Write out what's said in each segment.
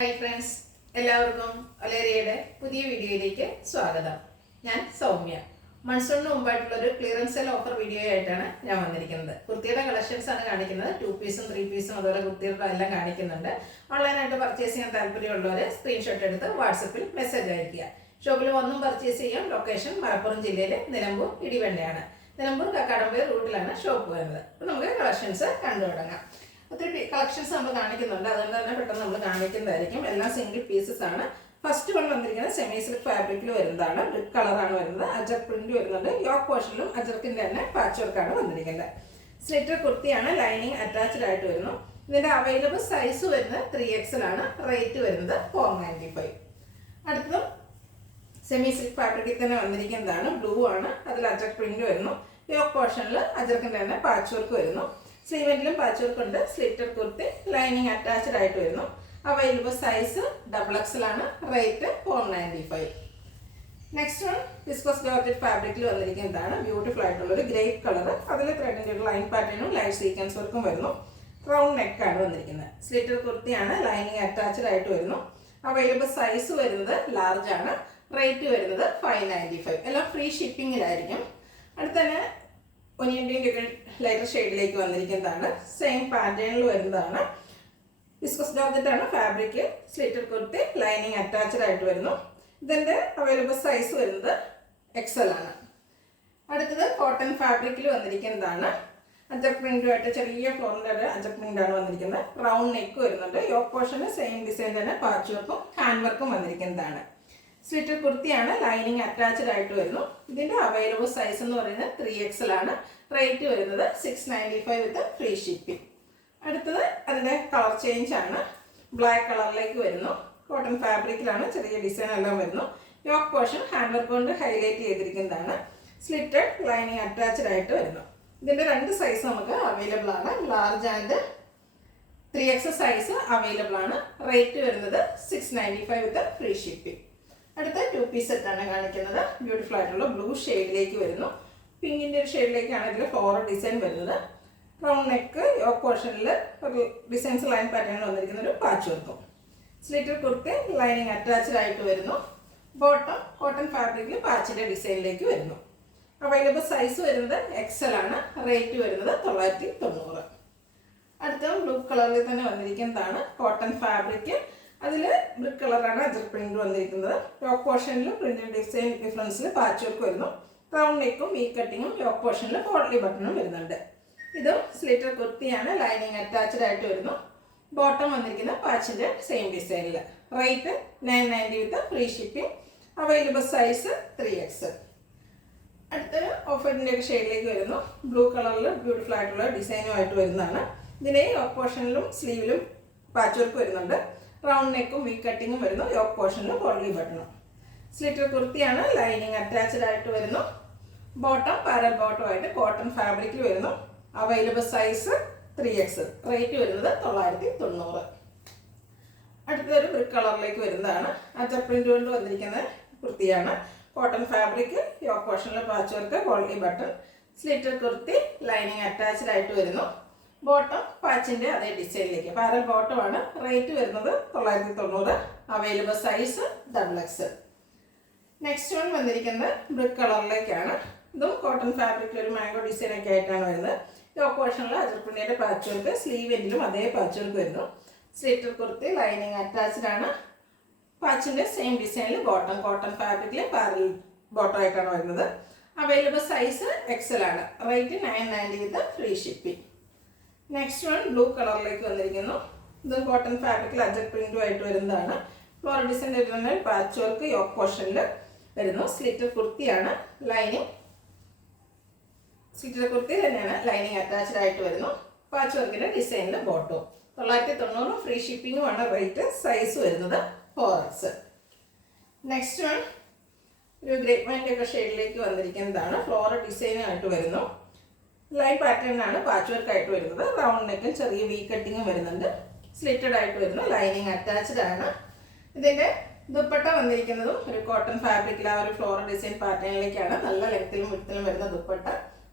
Hi friends, എല്ലാവർക്കും ഒലേറിയയുടെ പുതിയ വീഡിയോയിലേക്ക് സ്വാഗതം. ഞാൻ സൗമ്യ. മൺസൂണിന് മുമ്പായിട്ടുള്ളൊരു ക്ലിയറൻസ് സെയിൽ ഓഫർ വീഡിയോ ആയിട്ടാണ് ഞാൻ വന്നിരിക്കുന്നത്. കുർത്തിയുടെ കളക്ഷൻസ് ആണ് കാണിക്കുന്നത്. 2 പീസും 3 പീസും അതുപോലെ കുർത്തിയുടെ എല്ലാം കാണിക്കുന്നുണ്ട്. ഓൺലൈനായിട്ട് പർച്ചേസ് ചെയ്യാൻ താല്പര്യമുള്ളവർ സ്ക്രീൻഷോട്ട് എടുത്ത് വാട്സപ്പിൽ മെസ്സേജ് അയയ്ക്കുക. ഷോപ്പിൽ വന്നും പർച്ചേസ് ചെയ്യാം. ലൊക്കേഷൻ മലപ്പുറം ജില്ലയിലെ നിലമ്പൂർ ഇടിവണ്ണയാണ്. നിലമ്പൂർ കക്കാടംപൊയിൽ റൂട്ടിലാണ് ഷോപ്പ് വരുന്നത്. അപ്പോൾ നമുക്ക് കളക്ഷൻസ് കണ്ടു തുടങ്ങാം. ഒത്തിരി കളക്ഷൻസ് നമ്മൾ കാണിക്കുന്നുണ്ട്, അതുകൊണ്ട് തന്നെ പെട്ടെന്ന് നമ്മൾ കാണിക്കുന്നതായിരിക്കും. എല്ലാം സിംഗിൾ പീസസ് ആണ്. ഫസ്റ്റ് വൺ വന്നിരിക്കുന്നത് സെമി സിൽക്ക് ഫാബ്രിക്കിൽ വരുന്നതാണ്. ബ്രിക്ക് കളറാണ് വരുന്നത്. അജർക്ക് പ്രിന്റ് വരുന്നുണ്ട്. യോക്ക് പോർഷനിലും അജർക്കിന്റെ തന്നെ പാച്ച് വർക്കാണ് വന്നിരിക്കുന്നത്. സ്ലിറ്റർ കുർത്തിയാണ്. ലൈനിങ് അറ്റാച്ച്ഡ് ആയിട്ട് വരുന്നു. ഇതിന്റെ അവൈലബിൾ സൈസ് വരുന്നത് 3XL ആണ്. റേറ്റ് വരുന്നത് 495. അടുത്തതും സെമി സിൽക്ക് ഫാബ്രിക്കിൽ തന്നെ വന്നിരിക്കുന്നതാണ്. ബ്ലൂ ആണ്. അതിൽ അജർക്ക് പ്രിന്റ് വരുന്നു. യോക്ക് പോർഷനിൽ അജർക്കിന്റെ തന്നെ പാച്ച് വർക്ക് വരുന്നു. സ്ലീവെന്റിലും പാച്ച് വർക്ക് ഉണ്ട്. സ്ലിറ്റർ കുർത്തി ലൈനിങ് അറ്റാച്ച്ഡ് ആയിട്ട് വരുന്നു. അവൈലബിൾ സൈസ് XXL ആണ്. Rate 495. Next one viscous georgette ഫാബ്രിക്കിൽ വന്നിരിക്കുന്നതാണ്. ബ്യൂട്ടിഫുൾ ആയിട്ടുള്ള ഒരു ഗ്രേപ്പ് കളർ. അതിൽ ത്രെഡിന്റെ ഒരു ലൈൻ പാറ്റേണും ലൈറ്റ് സീക്വൻസ് വർക്കും വരുന്നു. റൗണ്ട് നെക്കാണ് വന്നിരിക്കുന്നത്. സ്ലിറ്റർ കുർത്തിയാണ്. ലൈനിങ് അറ്റാച്ച്ഡ് ആയിട്ട് വരുന്നു. അവൈലബിൾ സൈസ് വരുന്നത് ലാർജ് ആണ്. റേറ്റ് വരുന്നത് 595. എല്ലാം ഫ്രീ ഷിപ്പിങ്ങിലായിരിക്കും. അടുത്ത തന്നെ ഒനിയൻ പിങ്കിൻ്റെ ഒക്കെ ലൈറ്റർ ഷെയ്ഡിലേക്ക് വന്നിരിക്കുന്നതാണ്. സെയിം പാറ്റേണിൽ വരുന്നതാണ്. വിസ്കോസ് ജോർജറ്റ് ആണ് fabric. Slitter kurti lining attached ആയിട്ട് വരുന്നു. ഇതിൻ്റെ അവൈലബിൾ സൈസ് വരുന്നത് XL ആണ്. അടുത്തത് കോട്ടൺ ഫാബ്രിക്കിൽ വന്നിരിക്കുന്നതാണ്. അജർക്ക് പ്രിന്റുമായിട്ട് ചെറിയ ഫ്ലോറിൻ്റെ അജർക്ക് പ്രിന്റ് ആണ് വന്നിരിക്കുന്നത്. റൗണ്ട് നെക്ക് വരുന്നുണ്ട്. യോക്ക് പോർഷന് സെയിം ഡിസൈൻ തന്നെ പാച്ച് വർക്കും ഹാൻഡ് വർക്കും വന്നിരിക്കുന്നതാണ്. സ്ലിറ്റർ കുർത്തിയാണ്. ലൈനിങ് അറ്റാച്ച്ഡ് ആയിട്ട് വരുന്നു. ഇതിന്റെ അവൈലബിൾ സൈസ് എന്ന് പറയുന്നത് 3XL ആണ്. റേറ്റ് വരുന്നത് 695 വിത്ത് ഫ്രീ ഷിപ്പിംഗ്. അടുത്തത് അതിന്റെ കളർ ചേഞ്ച് ആണ്. ബ്ലാക്ക് കളറിലേക്ക് വരുന്നു. കോട്ടൺ ഫാബ്രിക്കിലാണ്. ചെറിയ ഡിസൈൻ എല്ലാം വരുന്നു. യോക്ക് പോർഷൻ ഹാൻഡ് വർക്ക് കൊണ്ട് ഹൈലൈറ്റ് ചെയ്തിരിക്കുന്നതാണ്. സ്ലിറ്റഡ് ലൈനിങ് അറ്റാച്ച്ഡ് ആയിട്ട് വരുന്നു. ഇതിന്റെ രണ്ട് സൈസ് നമുക്ക് അവൈലബിൾ ആണ്. Large and 3XL size available ആണ്. റേറ്റ് വരുന്നത് 695 വിത്ത് ഫ്രീ ഷിപ്പിംഗ്. അടുത്ത 2 പീസ് സെറ്റാണ് കാണിക്കുന്നത്. ബ്യൂട്ടിഫുൾ ആയിട്ടുള്ള ബ്ലൂ ഷെയ്ഡിലേക്ക് വരുന്നു. പിങ്കിൻ്റെ ഒരു ഷെയ്ഡിലേക്കാണ് ഇതിൽ ഫ്ലോറൽ ഡിസൈൻ വരുന്നത്. Round neck. യോക്ക് പോർഷനിൽ ഒരു ഡിസൈൻസ് ലൈൻ പാറ്റേൺ വന്നിരിക്കുന്ന ഒരു പാച്ച് വർക്കും. സ്ലിറ്റർ കുർത്തി ലൈനിങ് അറ്റാച്ച്ഡ് ആയിട്ട് വരുന്നു. ബോട്ടം കോട്ടൺ ഫാബ്രിക്കിൽ പാച്ചിൻ്റെ ഡിസൈനിലേക്ക് വരുന്നു. അവൈലബിൾ സൈസ് വരുന്നത് XL ആണ്. റേറ്റ് വരുന്നത് 990. അടുത്ത ബ്ലൂ കളറിൽ തന്നെ വന്നിരിക്കുന്നതാണ്. Cotton fabric. അതിൽ ബ്രിക്ക് കളറാണ് അജർക്ക് പ്രിന്റ് വന്നിരിക്കുന്നത്. യോക്ക് പോർഷനിലും പ്രിന്റ് ഡിസൈൻ ഡിഫറൻസിൽ പാച്ച് വർക്ക് വരുന്നു. റൗണ്ട് നെക്കും വി കട്ടിങ്ങും യോക്ക് പോർഷനിൽ പോട്ട്ലി ബട്ടണും വരുന്നുണ്ട്. ഇതും സ്ലിറ്റർ കുർത്തിയാണ്. ലൈനിങ് അറ്റാച്ച്ഡ് ആയിട്ട് വരുന്നു. ബോട്ടം വന്നിരിക്കുന്ന പാച്ചിൻ്റെ സെയിം ഡിസൈനിൽ. Rate 990 with free shipping. Available size 3XL. അടുത്തൊരു ഓഫറിൻ്റെ ഒക്കെ ഷെയ്ഡിലേക്ക് വരുന്നു. ബ്ലൂ കളറിൽ ബ്യൂട്ടിഫുൾ ആയിട്ടുള്ള ഡിസൈനുമായിട്ട് വരുന്നതാണ്. ഇതിനെ യോക്ക് പോർഷനിലും സ്ലീവിലും പാച്ച് വർക്ക് വരുന്നുണ്ട്. റൗണ്ട് നെക്കും വി കട്ടിങ്ങും വരുന്നു. യോക്ക് പോർഷനിലും പോട്ട്ലി ബട്ടണും. സ്ലിറ്റർ കുർത്തിയാണ്. ലൈനിങ് അറ്റാച്ച്ഡ് ആയിട്ട് വരുന്നു. ബോട്ടം പാരൽ ബോട്ടം ആയിട്ട് കോട്ടൺ ഫാബ്രിക്കിൽ വരുന്നു. Available size 3XL. റേറ്റ് വരുന്നത് 990. അടുത്തൊരു ബ്രിക്ക് കളറിലേക്ക് വരുന്നതാണ്. അജർക്ക് പ്രിന്റ് കൊണ്ട് വന്നിരിക്കുന്ന കുർത്തിയാണ്. Cotton fabric. യോക്ക് പോർഷനിൽ patch work potli button. Slitter kurti lining attached ആയിട്ട് വരുന്നു. ബോട്ടം പാച്ചിൻ്റെ അതേ ഡിസൈനിലേക്ക് പാരൽ ബോട്ടം ആണ്. റേറ്റ് വരുന്നത് 990. Available size XXL. Next one വന്നിരിക്കുന്നത് ബ്രിക്ക് കളറിലേക്കാണ്. ഇതും കോട്ടൺ ഫാബ്രിക്കിൽ ഒരു മാംഗോ ഡിസൈൻ ഒക്കെ ആയിട്ടാണ് വരുന്നത്. യോക്ക് പോർഷനിൽ അജർപ്പിൻ്റെ പാച്ച് വർക്ക്. സ്ലീവ് എൻഡിലും അതേ പാച്ച് വർക്ക് വരുന്നു. സ്ലിറ്റർ കുർത്തി ലൈനിങ് അറ്റാച്ച്ഡ് ആണ്. പാച്ചിൻ്റെ സെയിം ഡിസൈനിൽ ബോട്ടം കോട്ടൺ ഫാബ്രിക്കിൽ പാരൽ ബോട്ടം ആയിട്ടാണ് വരുന്നത്. അവൈലബിൾ സൈസ് XL ആണ്. Rate 990 with free shipping. Next one blue കളറിലേക്ക് വന്നിരിക്കുന്നു. ഇതും കോട്ടൺ ഫാബ്രിക്കിൽ അജർക്ക് പ്രിന്റുമായിട്ട് വരുന്നതാണ്. ഫ്ലോറൽ ഡിസൈൻ വരുന്ന പാച്ച് വർക്ക് യോക്ക് പോർഷനിൽ വരുന്നു. സ്ലിറ്റർ കുർത്തിയാണ്. സ്ലിറ്റർ കുർത്തി തന്നെയാണ്. ലൈനിങ് അറ്റാച്ച്ഡ് ആയിട്ട് വരുന്നു. പാച്ച് വർക്കിൻ്റെ ഡിസൈനിൽ ബോട്ടവും. 990 ഫ്രീ ഷിപ്പിങ്ങുമാണ് റേറ്റ്. സൈസ് വരുന്നത് 4XL. നെക്സ്റ്റ് വൺ ഒരു ഗ്രേപ്പ് വൈൻ്റെ ഒക്കെ ഷെയ്ഡിലേക്ക് വന്നിരിക്കുന്നതാണ്. ഫ്ലോറൽ ഡിസൈനായിട്ട് വരുന്നു. ലൈൻ പാറ്റേണിനാണ് പാച്ച് വർക്ക് ആയിട്ട് വരുന്നത്. റൗണ്ട് നെക്കും ചെറിയ വി കട്ടിങ്ങും വരുന്നുണ്ട്. സ്ലിറ്റഡ് ആയിട്ട് വരുന്നു. ലൈനിങ് അറ്റാച്ച്ഡ് ആണ്. ഇതിൻ്റെ ദുപ്പട്ട വന്നിരിക്കുന്നതും ഒരു കോട്ടൺ ഫാബ്രിക്കിൽ ആ ഒരു ഫ്ലോറൽ ഡിസൈൻ പാറ്റേണിലേക്കാണ്. നല്ല ലെങ്ത്തിലും വിഡ്ത്തിലും വരുന്ന ദുപ്പട്ട.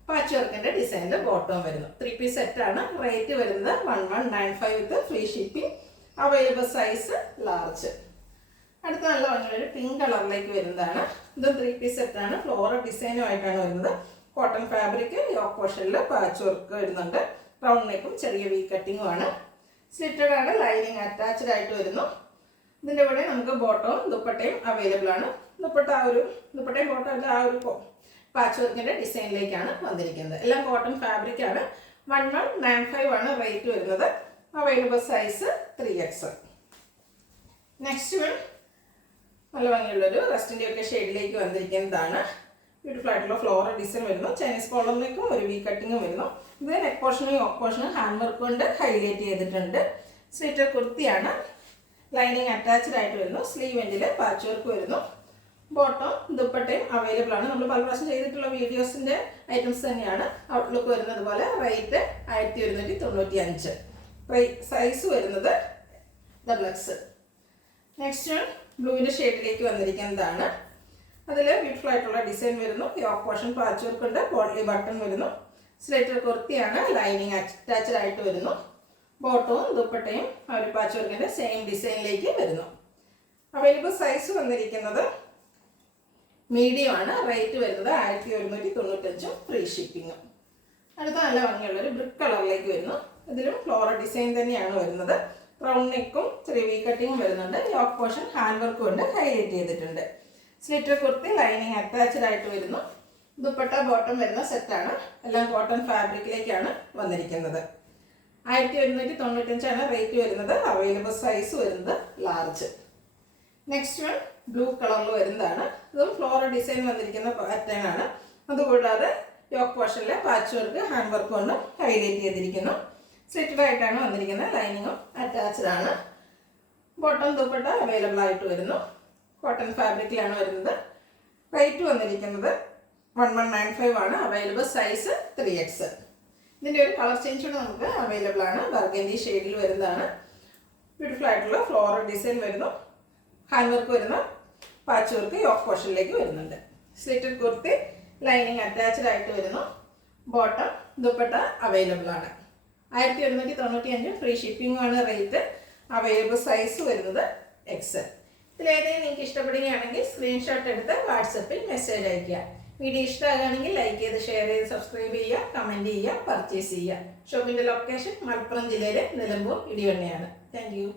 പാച്ച് വർക്കിൻ്റെ ഡിസൈനിൻ്റെ ബോട്ടവും വരുന്നു. 3 പീസ് സെറ്റാണ്. റേറ്റ് വരുന്നത് 1195 വിത്ത് free shipping. Available size large. അടുത്ത നല്ല ഭംഗിയൊരു പിങ്ക് കളറിലേക്ക് വരുന്നതാണ്. ഇത് 3 പീസ് സെറ്റാണ്. ഫ്ലോറൽ ഡിസൈനുമായിട്ടാണ് വരുന്നത്. കോട്ടൺ ഫാബ്രിക്, യോക്ക് പോർഷനിൽ പാച്ച് വർക്ക് വരുന്നുണ്ട്. റൗണ്ട് നെക്കും ചെറിയ വി കട്ടിങ്ങും ആണ്. സ്ലിറ്റഡ് ആണ്. ലൈനിങ് അറ്റാച്ച്ഡ് ആയിട്ട് വരുന്നു. ഇതിൻ്റെ കൂടെ നമുക്ക് ബോട്ടവും ദുപ്പട്ടയും അവൈലബിൾ ആണ്. ദുപ്പട്ടയും ബോട്ടം ആ ഒരു പാച്ച് വർക്കിൻ്റെ ഡിസൈനിലേക്കാണ് വന്നിരിക്കുന്നത്. എല്ലാം കോട്ടൺ ഫാബ്രിക് ആണ്. 1195 ആണ് റേറ്റ് വരുന്നത്. Available size 3X. Next one നല്ല ഭംഗിയുള്ളൊരു റസ്റ്റിൻ്റെ ഒക്കെ ഷെയ്ഡിലേക്ക് വന്നിരിക്കുന്നതാണ്. ബ്യൂട്ടിഫുൾ ആയിട്ടുള്ള ഫ്ലോറൽ ഡിസൈൻ വരുന്നു. ചൈനീസ് കോളറിലേക്കും ഒരു വി കട്ടിങ്ങും വരുന്നു. ഇത് നെക്ക് പോർഷനും യോക്ക് പോർഷനും ഹാൻഡ് വർക്ക് കൊണ്ട് ഹൈലൈറ്റ് ചെയ്തിട്ടുണ്ട്. സ്ലിറ്റഡ് കുർത്തിയാണ്. ലൈനിങ് അറ്റാച്ച്ഡ് ആയിട്ട് വരുന്നു. സ്ലീവ് എൻഡിൽ പാച്ച് വർക്ക് വരുന്നു. ബോട്ടം ദുപ്പട്ടയും അവൈലബിൾ ആണ്. നമ്മൾ പല പ്രാവശ്യം ചെയ്തിട്ടുള്ള വീഡിയോസിൻ്റെ ഐറ്റംസ് തന്നെയാണ്. ഔട്ട്ലുക്ക് വരുന്നത് പോലെ. റേറ്റ് 1195. സൈസ് വരുന്നത് XXL. നെക്സ്റ്റ് വൺ ബ്ലൂവിൻ്റെ ഷെയ്ഡിലേക്ക് വന്നിരിക്കുന്നതാണ്. അതിൽ ബ്യൂട്ടിഫുൾ ആയിട്ടുള്ള ഡിസൈൻ വരുന്നു. യോക്ക് പോർഷൻ പാച്ച് വർക്ക് ഉണ്ട്. പോട്ട്ലി ബട്ടൺ വരുന്നു. സ്ലിറ്റഡ് കുർത്തിയാണ്. ലൈനിങ് അറ്റാച്ച്ഡ് ആയിട്ട് വരുന്നു. ബോട്ടവും ദുപ്പട്ടയും ആ ഒരു പാച്ച് വർക്കിൻ്റെ സെയിം ഡിസൈനിലേക്ക് വരുന്നു. അവൈലബിൾ സൈസ് വന്നിരിക്കുന്നത് മീഡിയം ആണ്. റേറ്റ് വരുന്നത് 1195, ഫ്രീ ഷിപ്പിങ്ങും. അടുത്ത നല്ല ഭംഗിയുള്ളൊരു ബ്രിക്ക് കളറിലേക്ക് വരുന്നു. ഇതിലും ഫ്ലോറൽ ഡിസൈൻ തന്നെയാണ് വരുന്നത്. റൗണ്ട് നെക്കും ചെറിയ വി കട്ടിങ്ങും വരുന്നുണ്ട്. യോക്ക് പോർഷൻ ഹാൻഡ് വർക്ക് കൊണ്ട് ഹൈലൈറ്റ് ചെയ്തിട്ടുണ്ട്. സ്ലിറ്റർ കുർത്തി ലൈനിങ് അറ്റാച്ച്ഡ് ആയിട്ട് വരുന്നു. ദുപ്പട്ട ബോട്ടം വരുന്ന സെറ്റാണ്. എല്ലാം കോട്ടൺ ഫാബ്രിക്കിലേക്കാണ് വന്നിരിക്കുന്നത്. 1195 ആണ് റേറ്റ് വരുന്നത്. അവൈലബിൾ സൈസ് വരുന്നത് ലാർജ്. നെക്സ്റ്റ് വൺ ബ്ലൂ കളറിൽ വരുന്നതാണ്. ഇതും ഫ്ലോറൽ ഡിസൈൻ വന്നിരിക്കുന്ന പാറ്റേൺ ആണ്. അതുകൂടാതെ യോക്ക് പോർഷനിൽ പാച്ച് വർക്ക് ഹാൻഡ് വർക്ക് കൊണ്ട് ഹൈലൈറ്റ് ചെയ്തിരിക്കുന്നു. സ്ലിറ്റഡ് ആയിട്ടാണ് വന്നിരിക്കുന്നത്. ലൈനിങ്ങും അറ്റാച്ച്ഡ് ആണ്. ബോട്ടം ദുപ്പട്ട അവൈലബിൾ ആയിട്ട് വരുന്നു. കോട്ടൺ ഫാബ്രിക്കിലാണ് വരുന്നത്. റേറ്റ് വന്നിരിക്കുന്നത് 1195 ആണ്. Available size 3X. ഇതിൻ്റെ ഒരു കളർ ചേഞ്ച് കൂടെ നമുക്ക് അവൈലബിൾ ആണ്. ബർഗൻഡി ഷെയ്ഡിൽ വരുന്നതാണ്. ബ്യൂട്ടിഫുൾ ആയിട്ടുള്ള ഫ്ലോറൽ ഡിസൈൻ വരുന്നു. ഹാൻഡ് വർക്ക് വരുന്ന പാച്ച് വർക്ക് യോക്ക് പോർഷനിലേക്ക് വരുന്നുണ്ട്. സ്ലിറ്റഡ് കുർത്തി ലൈനിങ് അറ്റാച്ച്ഡ് ആയിട്ട് വരുന്നു. ബോട്ടം ദുപ്പട്ട അവൈലബിൾ ആണ്. 1195, ഫ്രീ ഷിപ്പിംഗ് ആണ് റേറ്റ്. അവൈലബിൾ സൈസ് വരുന്നത് XL. ഇതിലേതെങ്കിലും നിങ്ങൾക്ക് ഇഷ്ടപ്പെടുകയാണെങ്കിൽ സ്ക്രീൻഷോട്ട് എടുത്ത് വാട്സപ്പിൽ മെസ്സേജ് അയയ്ക്കുക. വീഡിയോ ഇഷ്ടമാകുകയാണെങ്കിൽ ലൈക്ക് ചെയ്ത്, ഷെയർ ചെയ്ത്, സബ്സ്ക്രൈബ് ചെയ്യുക, കമൻറ്റ് ചെയ്യുക, പർച്ചേസ് ചെയ്യുക. ഷോപ്പിൻ്റെ ലൊക്കേഷൻ മലപ്പുറം ജില്ലയിലെ നിലമ്പൂർ ഇടിവണ്ണയാണ്. Thank you.